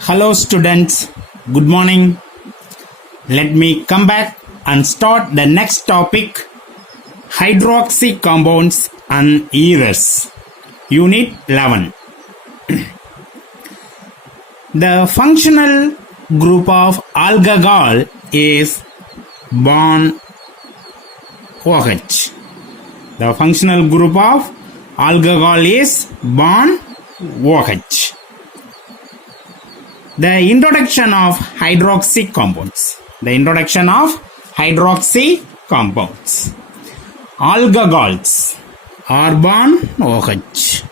Hello students, good morning. Let me come back and start the next topic, hydroxy compounds and ethers, unit 11. The functional group of alcohol is bond OH. The functional group of alcohol is bond OH. The introduction of hydroxy compounds. The introduction of hydroxy compounds. Alcohols are bond OH.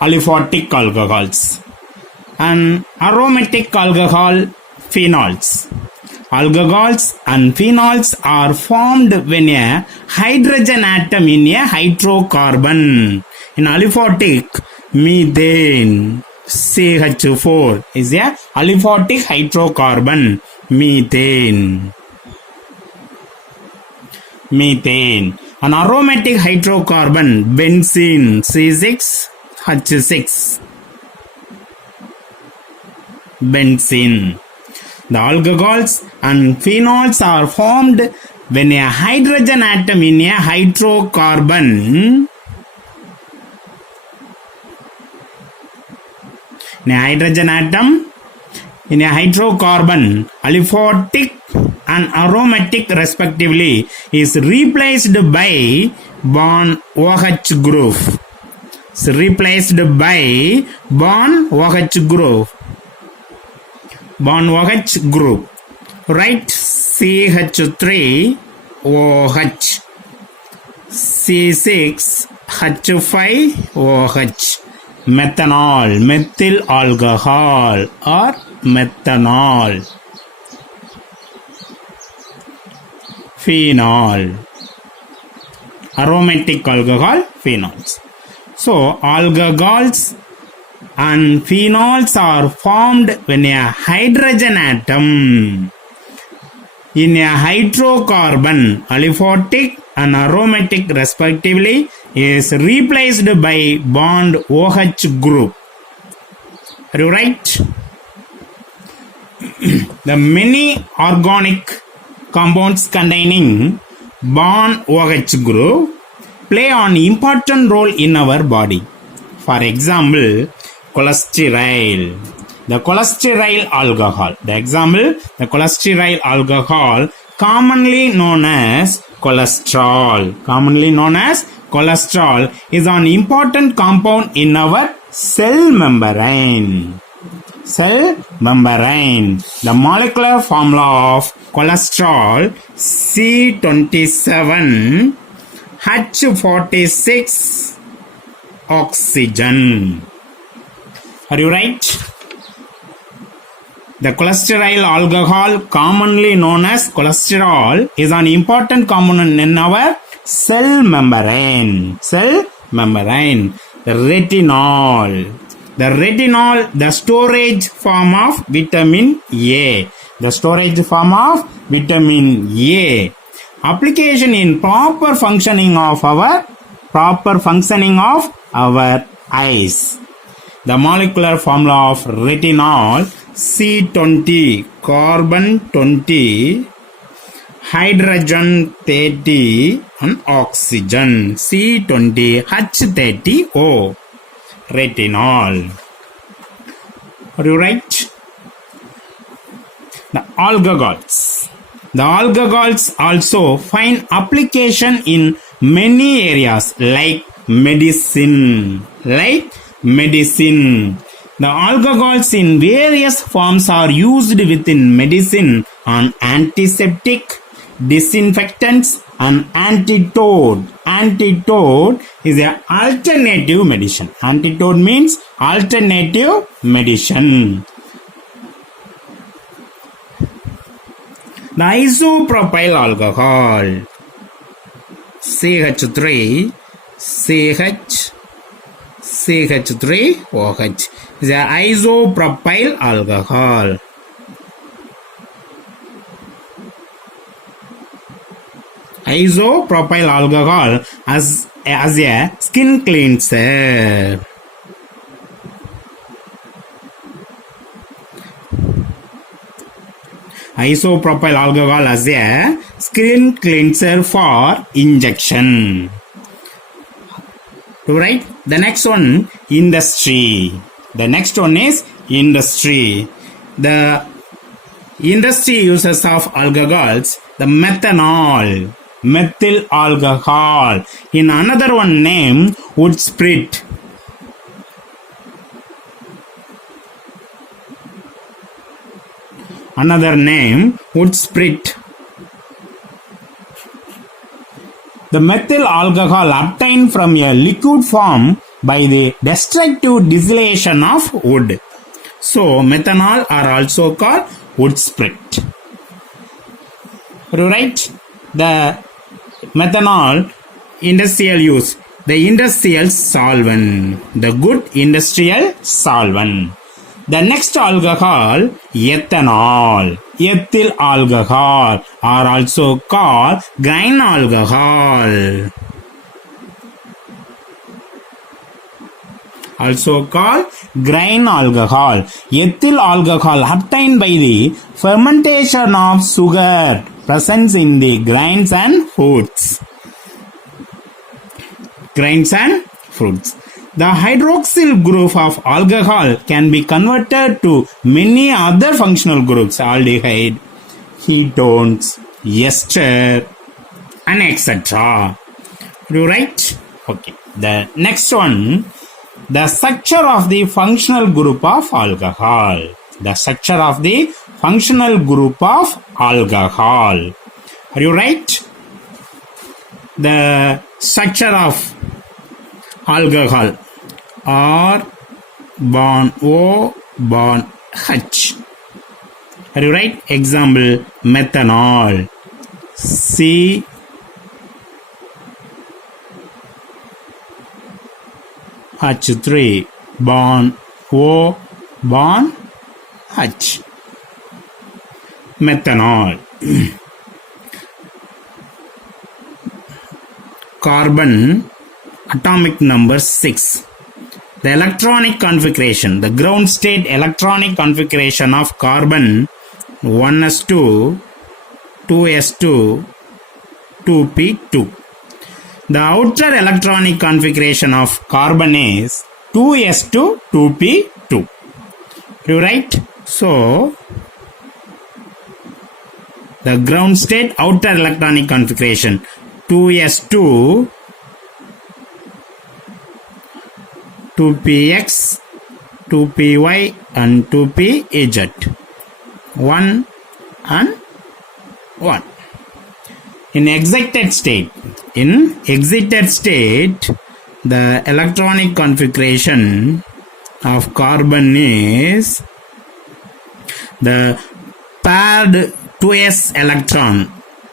Aliphatic alcohols and aromatic alcohol phenols. Alcohols and phenols are formed when a hydrogen atom in a hydrocarbon. In aliphatic, methane CH4 is a aliphatic hydrocarbon, methane. An aromatic hydrocarbon, benzene C6H6, benzene. The alcohols and phenols are formed when a hydrogen atom in a hydrocarbon in a hydrogen atom in a hydrocarbon, aliphatic and aromatic respectively, is replaced by bond OH group. It's replaced by bond OH group. Bond OH group. Write CH3OH, C6H5OH. Methanol, methyl alcohol or methanol. Phenol, aromatic alcohol, phenols. So, alcohols and phenols are formed when a hydrogen atom in a hydrocarbon, aliphatic and aromatic respectively, is replaced by bond OH group. Are you right? The many organic compounds containing bond OH group play an important role in our body. For example, cholesterol. The cholesterol alcohol. The example, the cholesterol alcohol, commonly known as cholesterol. Commonly known as cholesterol is an important compound in our cell membrane. Cell membrane. The molecular formula of cholesterol C27 H46 oxygen. Are you right? The cholesterol alcohol, commonly known as cholesterol, is an important component in our cell membrane. Cell membrane. The retinol. The retinol, the storage form of vitamin A. The storage form of vitamin A. Application in proper functioning of our eyes. The molecular formula of retinol C20 carbon 20 hydrogen 30 and oxygen C20 H30O. Retinol. Are you right? The alcohols. The alcohols also find application in many areas like medicine. The alcohols in various forms are used within medicine on antiseptic, disinfectants and antidote. Antidote is an alternative medicine. Antidote means alternative medicine. The isopropyl alcohol CH3 CH3OH is an isopropyl alcohol. Isopropyl alcohol as a skin cleanser. isopropyl alcohol as a skin cleanser for injection. Right? The next one, industry. The next one is industry. The industry uses of alcohols, the methanol, methyl alcohol. In another one name, wood spirit. Another name, wood spirit. The methyl alcohol obtained from a liquid form by the destructive distillation of wood. So, methanol are also called wood spirit. Right? The methanol, industrial use. The industrial solvent. The good industrial solvent. The next alcohol, ethanol, ethyl alcohol, are also called grain alcohol. Also called grain alcohol. Ethyl alcohol obtained by the fermentation of sugar present in the grains and fruits. Grains and fruits. The hydroxyl group of alcohol can be converted to many other functional groups, aldehyde, ketones, ester, and etc. You right? Okay. The next one, the structure of the functional group of alcohol. The structure of the functional group of alcohol. Are you right? The structure of alcohol. R bond O bond H. Are you right? Example, methanol. C H3 bond O bond H. Methanol. Carbon atomic number 6. The electronic configuration, the ground state electronic configuration of carbon 1s2, 2s2, 2p2. The outer electronic configuration of carbon is 2s2, 2p2. You right? So, the ground state outer electronic configuration 2s2, 2px, 2py and 2pz. 1 and 1. In excited state, the electronic configuration of carbon is the paired 2s electron.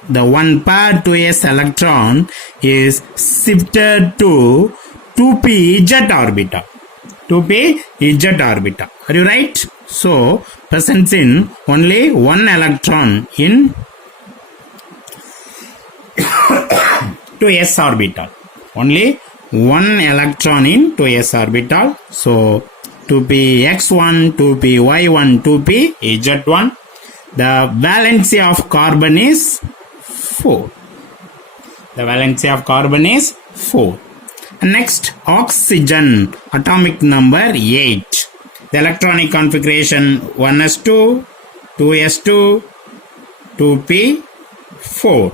The one paired 2s electron is shifted to 2pz orbital. 2pz orbital. Are you right? So, presents in only one electron in 2s orbital. Only one electron in 2s orbital. So, 2px1, 2py1, 2pz1. The valency of carbon is 4. The valency of carbon is 4. Next, oxygen, atomic number 8. The electronic configuration 1s2, 2s2, 2p4.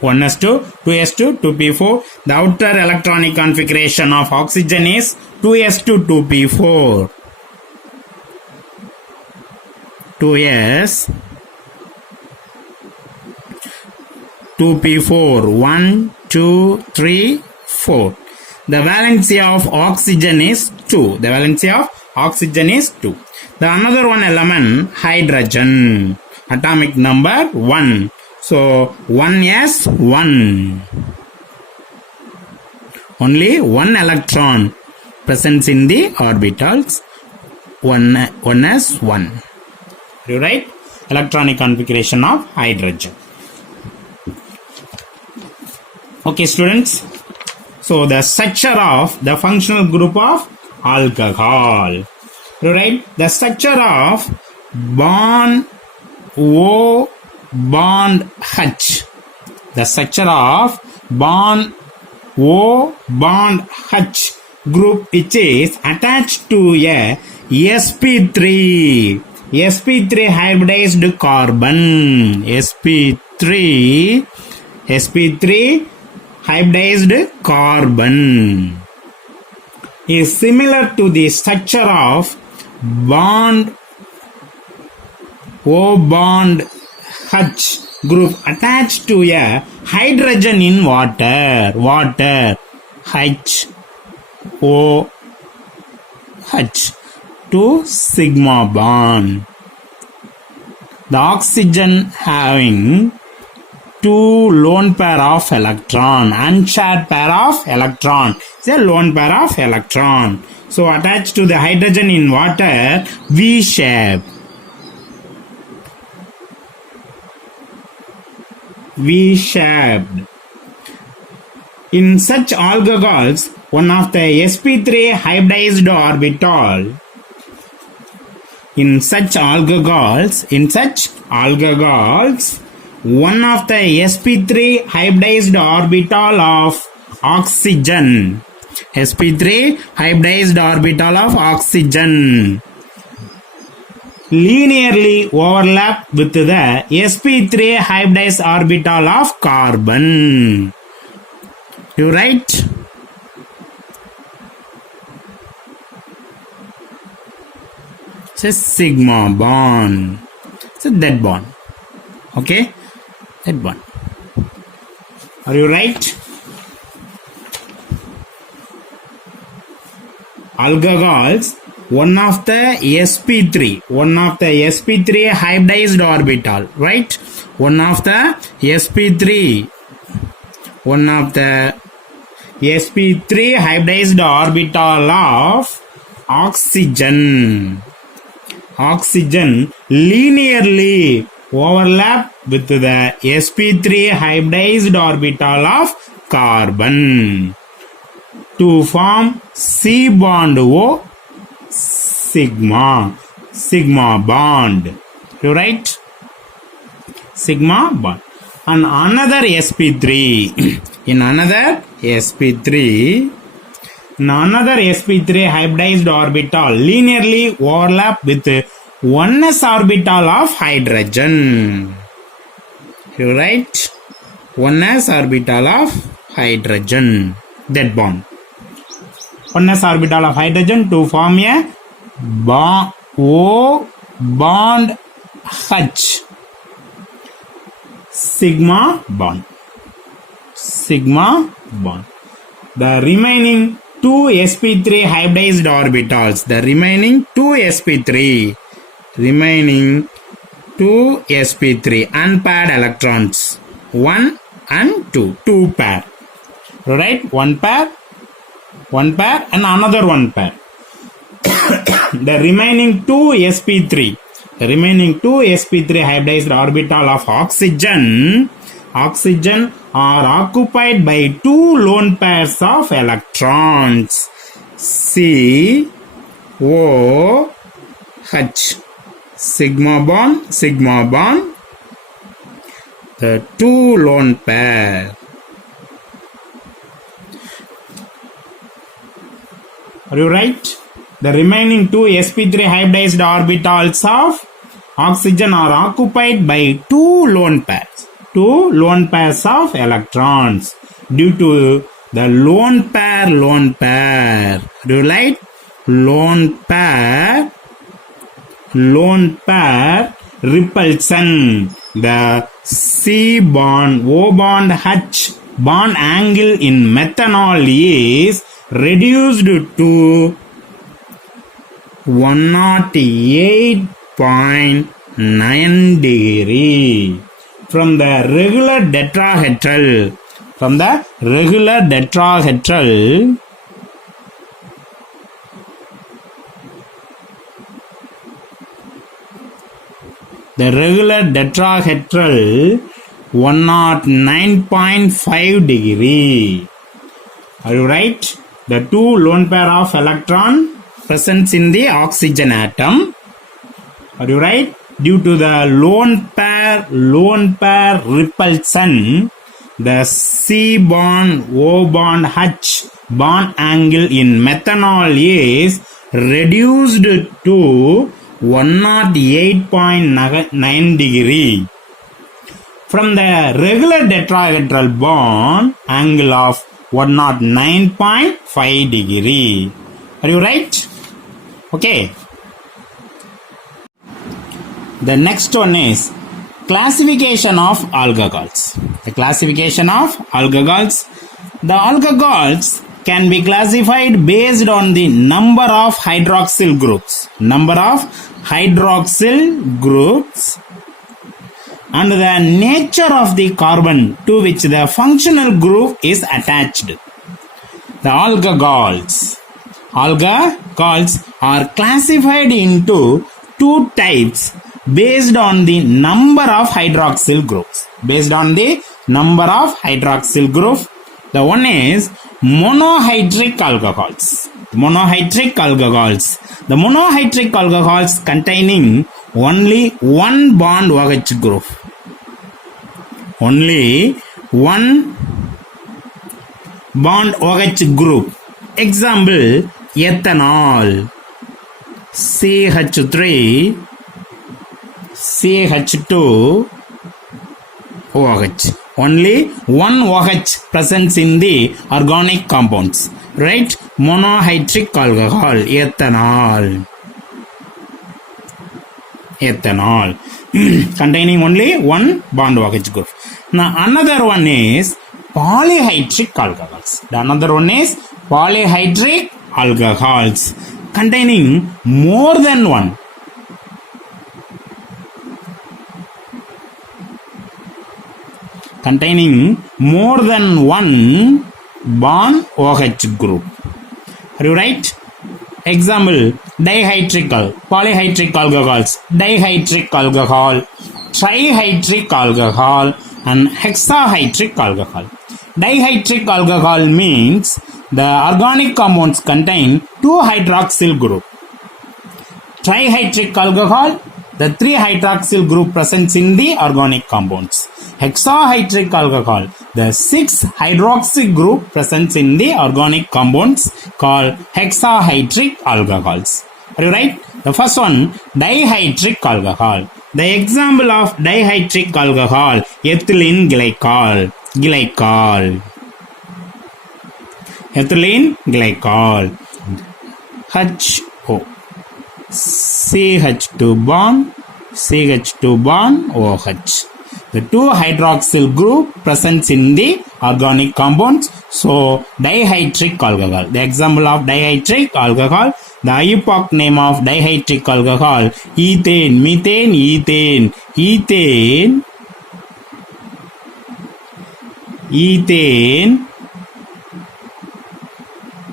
1s2, 2s2, 2p4. The outer electronic configuration of oxygen is 2s2, 2p4. 2s, 2p4. 1, 2, 3, 4. The valency of oxygen is 2. The valency of oxygen is 2. The another one element, hydrogen, atomic number 1. So 1s1. Only one electron present in the orbitals. 1s1. You right? Electronic configuration of hydrogen. Okay, students. So the structure of the functional group of alcohol. Right? The structure of bond O bond H. The structure of bond O bond H group which is attached to a sp3 hybridized carbon. sp3 hybridized carbon is similar to the structure of bond O bond H group attached to a hydrogen in water. HOH to sigma bond. The oxygen having two lone pair of electron, unshared pair of electron. It's a lone pair of electron. So attached to the hydrogen in water, V-shaped. In such alcohols, one of the sp3 hybridized orbital. In such alcohols, one of the sp3 hybridized orbital of oxygen. sp3 hybridized orbital of oxygen linearly overlap with the sp3 hybridized orbital of carbon. You write? It's a sigma bond. It's a dead bond. Okay? Dead bond. Are you right? Alcohols, one of the sp3 hybridized orbital, right? One of the sp3 hybridized orbital of oxygen linearly overlap with the sp3 hybridized orbital of carbon to form C bond O sigma bond. You write? Sigma bond. And another sp3 in another sp3 hybridized orbital linearly overlap with 1s orbital of hydrogen. You write? 1s orbital of hydrogen. That bond. 1s orbital of hydrogen to form a O bond H sigma bond. The remaining two sp3 hybridized orbitals. Remaining two sp3 unpaired electrons. 1 and 2. 2 pair. Right? One pair and another one pair. The remaining two sp3 hybridized orbital of oxygen are occupied by two lone pairs of electrons. COH sigma bond. The two lone pair. Are you right? The remaining two sp3 hybridized orbitals of oxygen are occupied by two lone pairs of electrons due to the lone pair. Do you like lone pair repulsion? The C bond O bond H bond angle in methanol is reduced to 108.9 degree from the regular tetrahedral. The regular tetrahedral 109.5 degree. Are you right? The two lone pair of electron present in the oxygen atom. Are you right? due to the lone pair repulsion, the C bond O bond H bond angle in methanol is reduced to 108.9 degree from the regular tetrahedral bond angle of 109.5 degree. Are you right? Okay. The next one is classification of alcohols. The classification of alcohols. The alcohols can be classified based on the number of hydroxyl groups. Number of hydroxyl groups and the nature of the carbon to which the functional group is attached. The alcohols are classified into two types based on the number of hydroxyl groups. Based on the number of hydroxyl groups. The one is monohydric alcohols. Monohydric alcohols. The monohydric alcohols containing only one bond OH group. Only one bond OH group. Example, ethanol. CH3 CH2 OH. Only one OH presence in the organic compounds. Right? Monohydric alcohol, ethanol. Ethanol. Containing only one bond OH group. Now another one is polyhydric alcohols. The another one is polyhydric alcohols containing more than one. Containing more than one bond OH group. Are you right? Example, dihydric, polyhydric alcohols, dihydric alcohol, trihydric alcohol and hexahydric alcohol. Dihydric alcohol means the organic compounds contain two hydroxyl group. Trihydric alcohol, the three hydroxyl group present in the organic compounds. Hexahydric alcohol, the 6 hydroxy group present in the organic compounds called hexahydric alcohols. Are you right? The first one, dihydric alcohol. The example of dihydric alcohol, ethylene glycol. Ethylene glycol. HO. CH2 bond OH. The two hydroxyl group present in the organic compounds. So, dihydric alcohol. The example of dihydric alcohol. The IUPAC name of dihydric alcohol. Ethane, methane, ethane.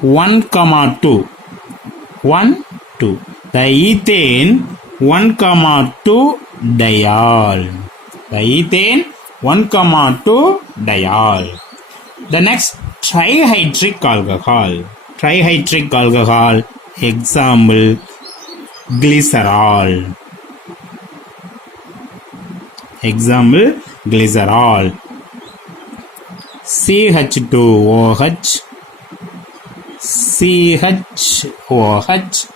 1,2. 1, 2. The ethane 1,2 diol. The ethane 1,2 diol. The next, trihydric alcohol. Trihydric alcohol. Example, glycerol. Example, glycerol. CH2OH, CHOH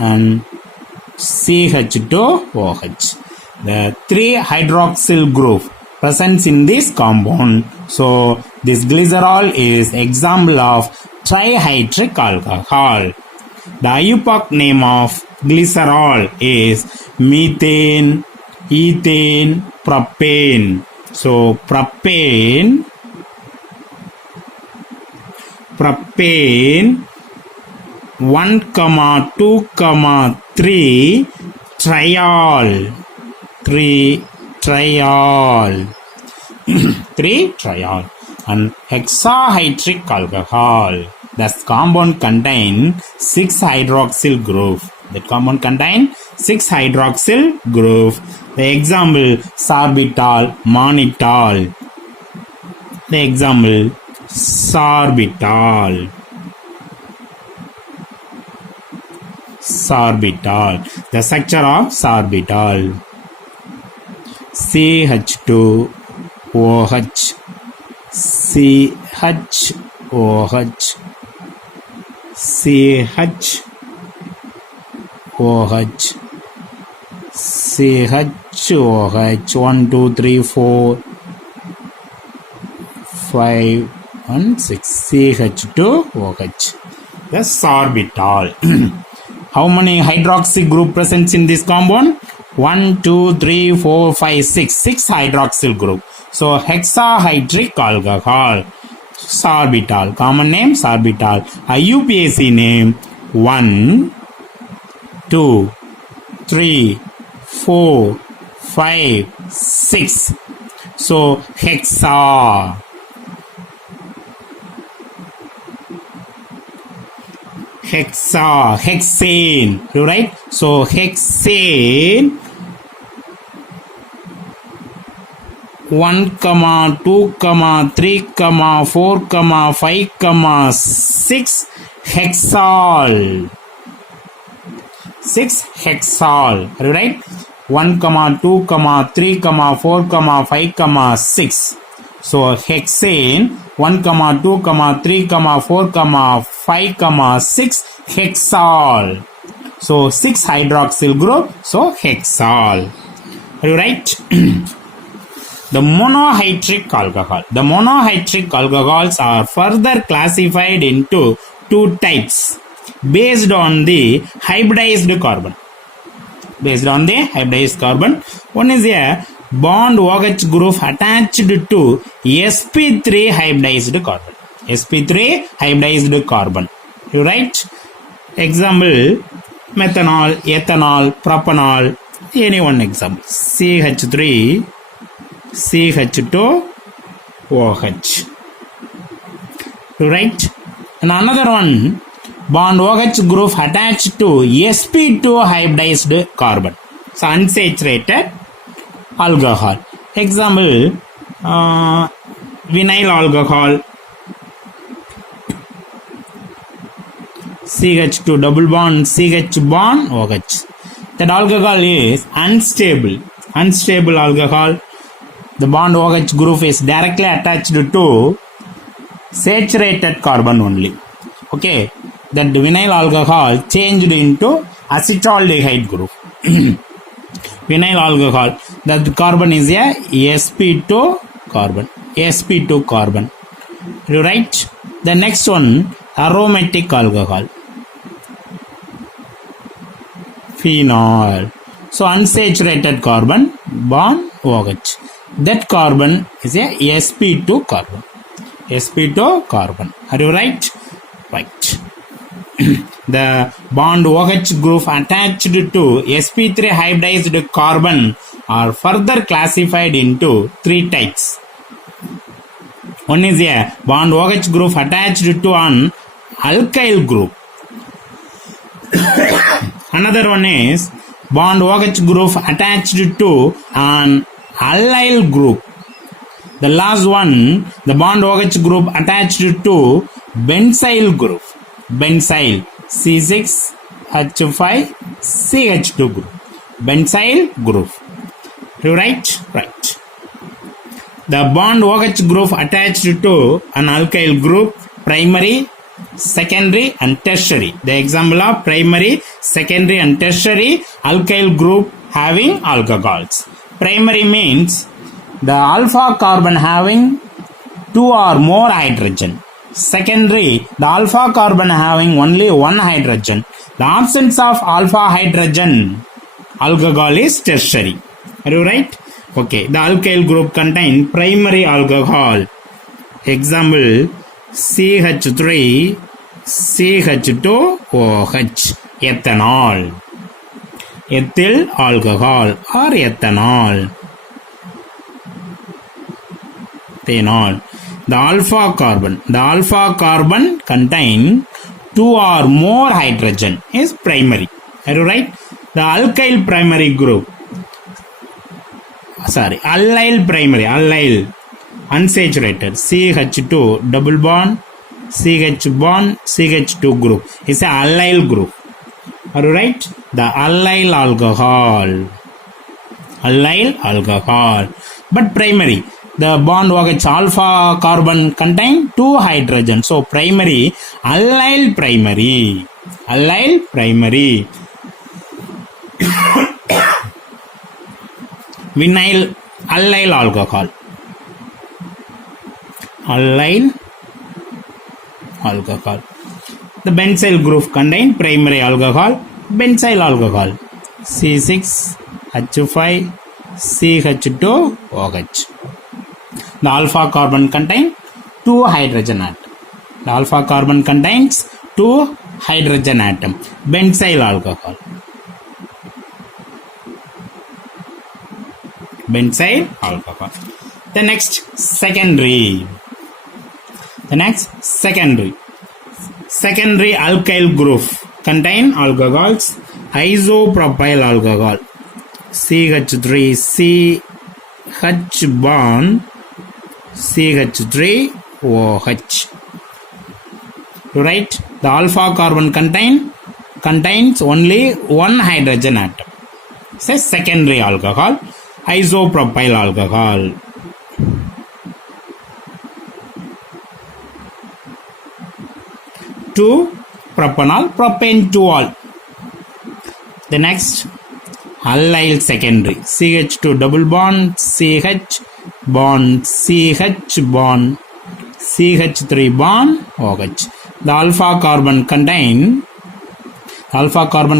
and CH2OH. The three hydroxyl group present in this compound. So this glycerol is example of trihydric alcohol. The IUPAC name of glycerol is methane, ethane, propane. So propane 1,2,3 triol. 3 triol and hexahydric alcohol. This compound contain 6 hydroxyl group. That compound contain 6 hydroxyl group. The example, sorbitol, mannitol. The example, sorbitol. The structure of sorbitol. CH2 OH CH OH CH OH CHOH 1 2 3 4 5 and 6 CH2OH. The sorbitol. How many hydroxy group presents in this compound? 1 2 3 4 5 6 6 hydroxyl group. So hexahydric alcohol, sorbitol. Common name sorbitol. IUPAC name 1 2 3 4 5 6. So hexane, you right? So hexane 1, 2, 3, 4, 5, 6 hexal. 6 hexal, are you right? 1, 2, 3, 4, 5, 6. So hexane 1, 2, 3, 4, 5, 6 hexal. So 6 hydroxyl group, so hexal. Are you right? The monohydric alcohol. The monohydric alcohols are further classified into 2 types based on the hybridized carbon. Based on the hybridized carbon. One is a bond OH group attached to sp3 hybridized carbon. sp3 hybridized carbon. You write? Example, methanol, ethanol, propanol. Any one example. CH3 CH2 OH. Right? And another one, bond OH group attached to sp2 hybridized carbon. So unsaturated alcohol. Example, vinyl alcohol, CH2 double bond, CH bond OH. That alcohol is unstable. Unstable alcohol. The bond OH group is directly attached to saturated carbon only. Okay, that vinyl alcohol changed into acetaldehyde group. Vinyl alcohol, that carbon is a sp2 carbon. sp2 carbon. You write? The next one, aromatic alcohol, phenol. So unsaturated carbon, bond OH. That carbon is a sp2 carbon. sp2 carbon. Are you right? Right. The bond OH group attached to sp3 hybridized carbon are further classified into 3 types. One is a bond OH group attached to an alkyl group. Another one is bond OH group attached to an allyl group. The last one, the bond OH group attached to benzyl group. Benzyl C6H5CH2 group. Benzyl group. You right? Right. The bond OH group attached to an alkyl group, primary, secondary and tertiary. The example of primary, secondary and tertiary alkyl group having alcohols. Primary means the alpha carbon having 2 or more hydrogen. Secondary, the alpha carbon having only 1 hydrogen. The absence of alpha hydrogen alcohol is tertiary. Are you right? Okay. The alkyl group contain primary alcohol. Example, CH3 CH2OH, ethanol. Ethyl alcohol or ethanol. Phenol. The alpha carbon contain 2 or more hydrogen is primary. Are you right? The alkyl primary group, allyl primary, allyl, unsaturated, CH2 double bond, CH bond, CH2 group is a allyl group. Are you right? The allyl alcohol. allyl alcohol. But primary, the bond OH alpha carbon contain 2 hydrogen. So primary, allyl primary. Allyl primary. Vinyl allyl alcohol. Allyl alcohol. The benzyl group contain primary alcohol, benzyl alcohol, C6H5CH2OH. The alpha carbon contain 2 hydrogen atom. The alpha carbon contains 2 hydrogen atom. Benzyl alcohol. Benzyl alcohol. The next secondary. Secondary alkyl group contain alcohols, isopropyl alcohol, CH3CH bond CH3OH. Right? The alpha carbon contains only 1 hydrogen atom. Say secondary alcohol, isopropyl alcohol. Two propanol, propane 2-ol. The next allyl secondary, CH2 double bond, CH bond, CH bond, CH3 bond, OH. The alpha carbon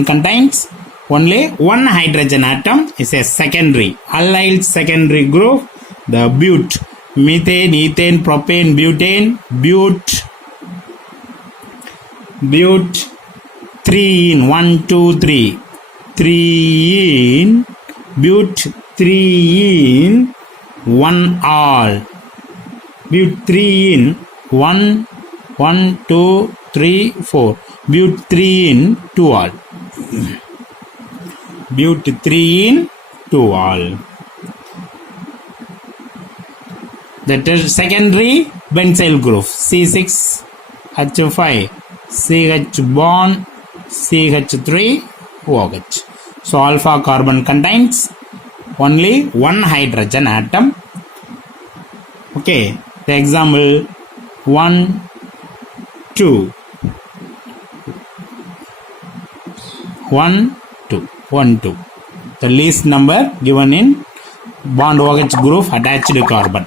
contains only 1 hydrogen atom, is a secondary allyl secondary group. The bute, methane, ethane, propane, butane, bute 3 in 1 2 3 3 in bute 3 in 1 all, bute 3 in 1 1 2 3 4, bute 3 in 2 all, bute 3 in 2 all. That is secondary benzyl group, C6H5 CH bond CH3OH. So alpha carbon contains only 1 hydrogen atom. Okay, the example 1 2 1 2 1 2. The least number given in bond OH group attached carbon.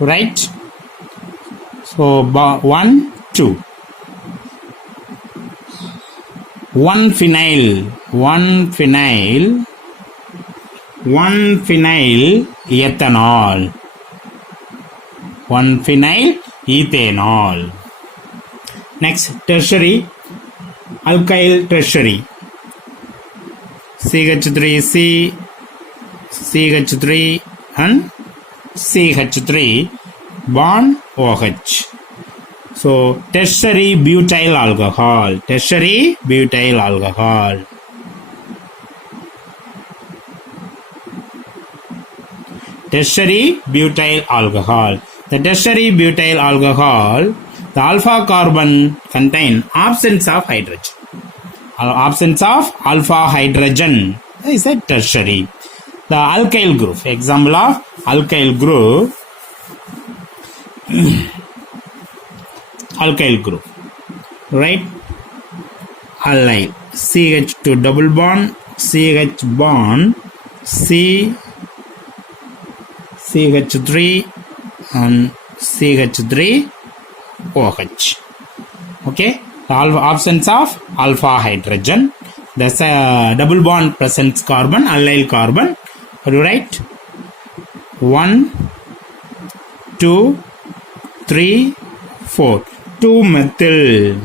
Right? So 1 2. 1 phenyl ethanol, 1 phenyl ethanol. Next, tertiary alkyl tertiary, CH3C CH3 and CH3 bond OH. So tertiary butyl alcohol, tertiary butyl alcohol. Tertiary butyl alcohol. The tertiary butyl alcohol, the alpha carbon contain absence of hydrogen. Absence of alpha hydrogen is a tertiary. The alkyl group, example of alkyl group, alkyl group, right? Allyl, CH2 double bond, CH bond, CH3 and CH3OH. Okay, the absence of alpha hydrogen. That's a double bond presence carbon, allyl carbon. Right? 1 2 3 4. 2 methyl,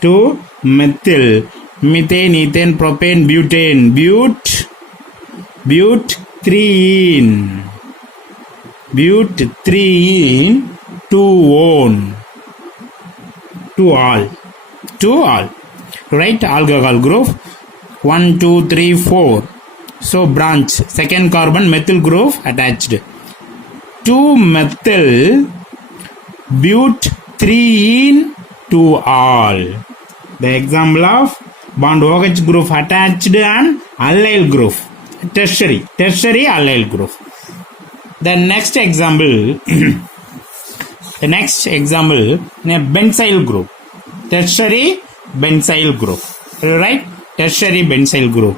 2 methyl, methane, ethane, propane, butane, bute 3 in 2-on, 2 all. Right? Alcohol group 1 2 3 4. So branch, second carbon methyl group attached. 2 methyl bute 3 in 2 all. The example of bond OH group attached and allyl group. Tertiary allyl group. The next example, a benzyl group. Tertiary benzyl group. Right? Tertiary benzyl group.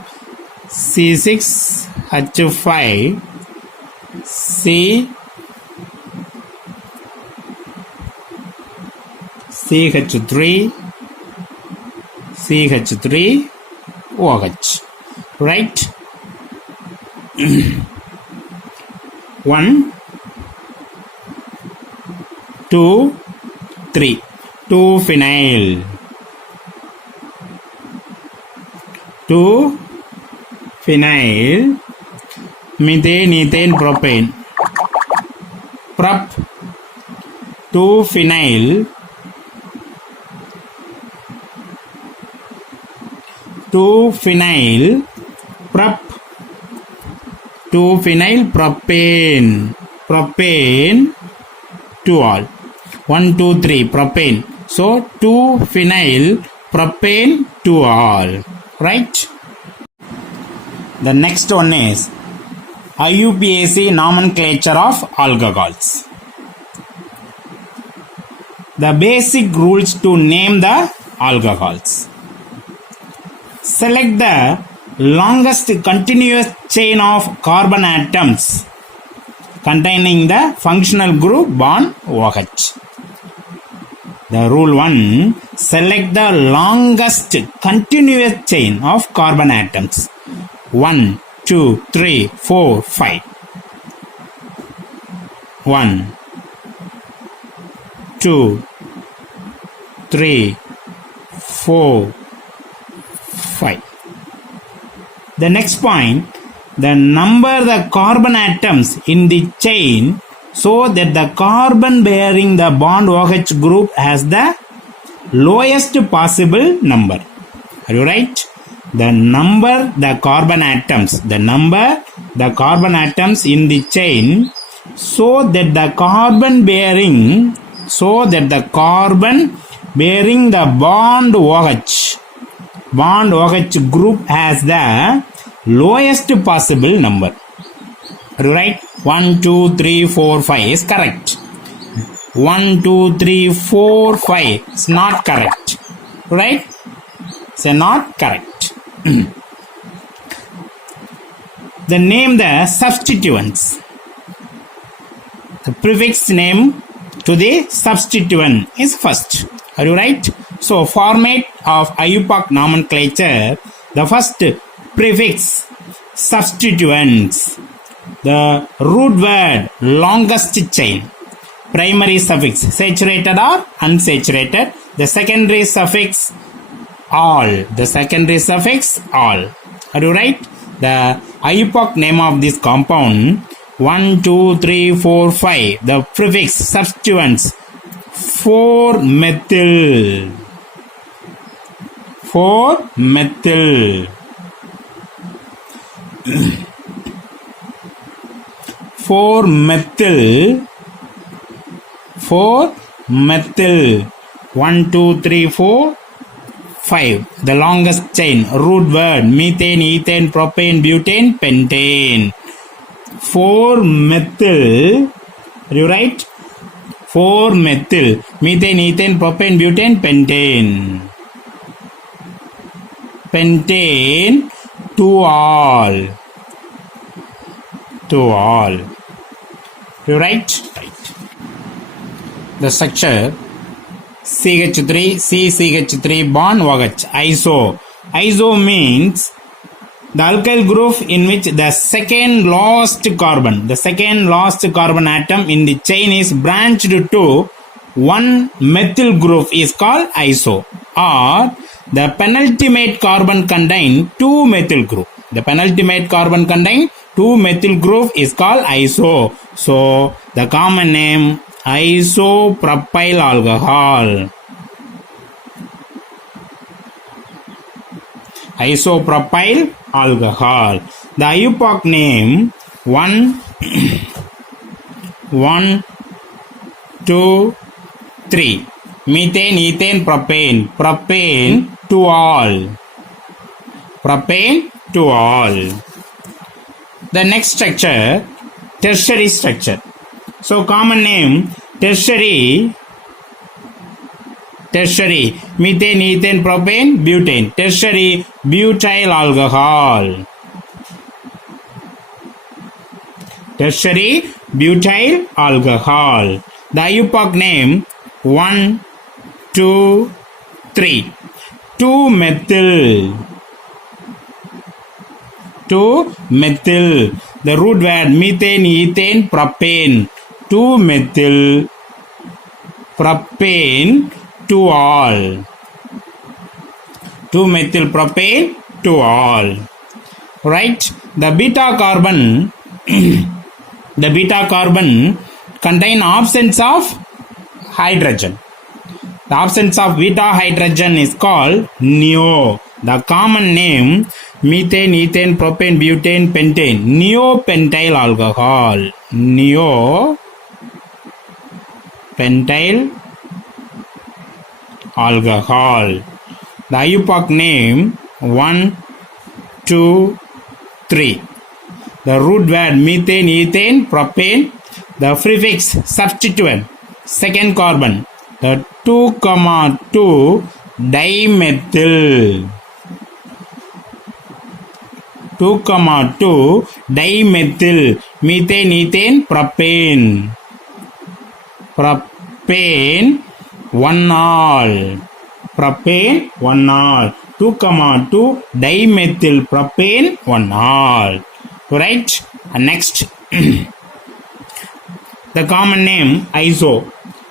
C6H5 CH3 OH. Right? 1, 2, 3. 2 phenyl. 2 phenyl methane, ethane, propane. Prop 2 phenyl 2 phenyl prop 2 phenyl propane. Propane 2 all. 1, 2, 3 propane. So 2 phenyl propane 2 all. Right? The next one is IUPAC nomenclature of alcohols. The basic rules to name the alcohols. Select the longest continuous chain of carbon atoms containing the functional group bond OH. The rule 1, select the longest continuous chain of carbon atoms. 1, 2, 3, 4, 5. 1, 2, 3, 4, 5. The next point, the number the carbon atoms in the chain so that the carbon bearing the bond OH group has the lowest possible number. Are you right? The number the carbon atoms in the chain so that the carbon bearing the bond OH group has the lowest possible number. Are you right? 1, 2, 3, 4, 5 is correct. 1, 2, 3, 4, 5 is not correct. Right? It's not correct. The name the substituents. The prefix name to the substituent is first. Are you right? So format of IUPAC nomenclature, the first prefix substituents. The root word longest chain. Primary suffix saturated or unsaturated. The secondary suffix all. Are you right? The IUPAC name of this compound 1, 2, 3, 4, 5. The prefix substituents 4-methyl. 4-methyl. 4-methyl. 1, 2, 3, 4, 5. The longest chain. Root word methane, ethane, propane, butane, pentane. 4-methyl. Are you right? 4-methyl. Methane, ethane, propane, butane, pentane. Pentane 2 all. You right? The structure CH3 CCH3 bond OH. Iso means the alkyl group in which the second last carbon atom in the chain is branched to one methyl group is called iso, or the penultimate carbon contain two methyl group. The penultimate carbon contain two methyl group is called iso. So the common name isopropyl alcohol. Isopropyl alcohol. The IUPAC name 1, 2, 3. Methane, ethane, propane. Propane 2 all. propane to all. The next structure, tertiary structure. So common name tertiary, methane, ethane, propane, butane. Tertiary butyl alcohol. Tertiary butyl alcohol. The IUPAC name 1, 2, 3. 2-methyl. 2-methyl. The root word methane, ethane, propane. 2-methyl propane to all. 2-methyl propane to all. Right? The beta carbon the beta carbon contain absence of hydrogen. The absence of beta hydrogen is called neo. The common name methane, ethane, propane, butane, pentane. Neopentyl alcohol. Neopentyl alcohol. The IUPAC name 1, 2, 3. The root word methane, ethane, propane. The prefix substituent second carbon. The 2,2 dimethyl. 2,2 dimethyl methane, ethane, propane. Propane 1-all. Propane 1-all. 2,2 dimethyl propane 1-all. Right? And next the common name iso.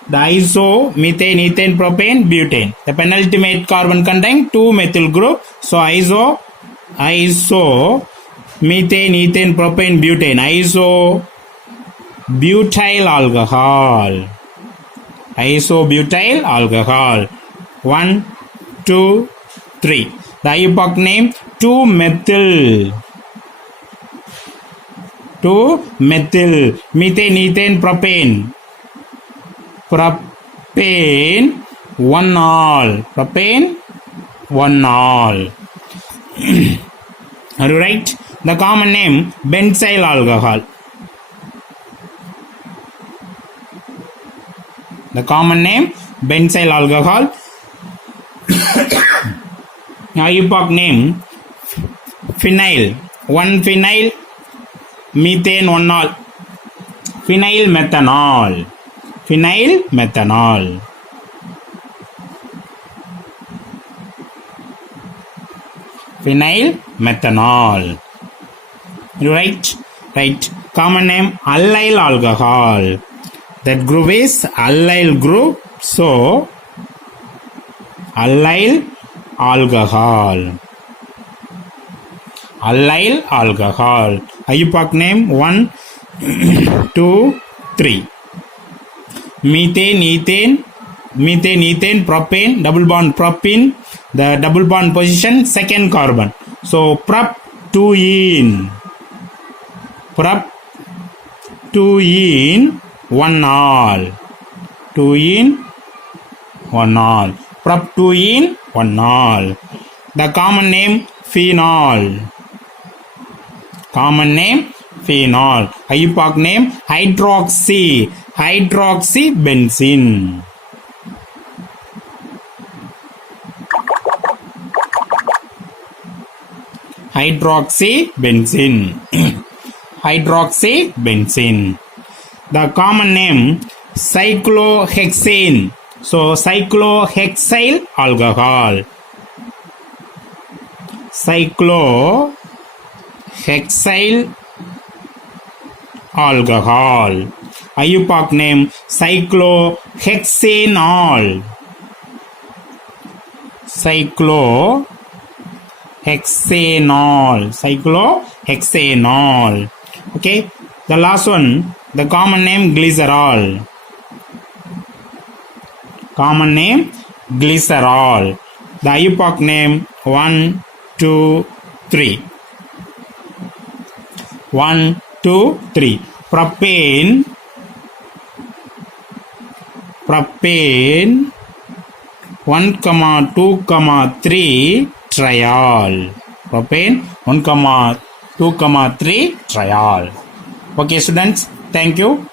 The iso methane, ethane, propane, butane. The penultimate carbon contain 2-methyl group. So iso methane, ethane, propane, butane. Iso butyl alcohol. Isobutyl alcohol. 1, 2, 3. The IUPAC name 2-methyl. 2-methyl methane, ethane, propane. Propane 1-all. Propane 1-all. Are you right? The common name benzyl alcohol. The common name benzyl alcohol. IUPAC name phenyl. 1-phenyl methane 1-all. Phenyl methanol. Phenyl methanol. Phenyl methanol. Right? Right. Common name allyl alcohol. That group is allyl group. So allyl alcohol. Allyl alcohol. IUPAC name 1, 2, 3. Methane, ethane, propane, double bond propene. The double bond position second carbon. So prop-2-ene. Prop-2-ene 1-all. 2-ene 1-all. Prop-2-ene 1-all. The common name phenol. Common name phenol. IUPAC name hydroxybenzene. Hydroxybenzene. The common name cyclohexane. So cyclohexyl alcohol. Cyclohexyl alcohol. IUPAC name cyclohexanol. Cyclohexanol. Okay. The last one, the common name glycerol. Common name glycerol. The IUPAC name 1, 2, 3. 1, 2, 3. Propane 1, 2, 3 triol. propane, 1, 2, 3 triol. Okay students, thank you.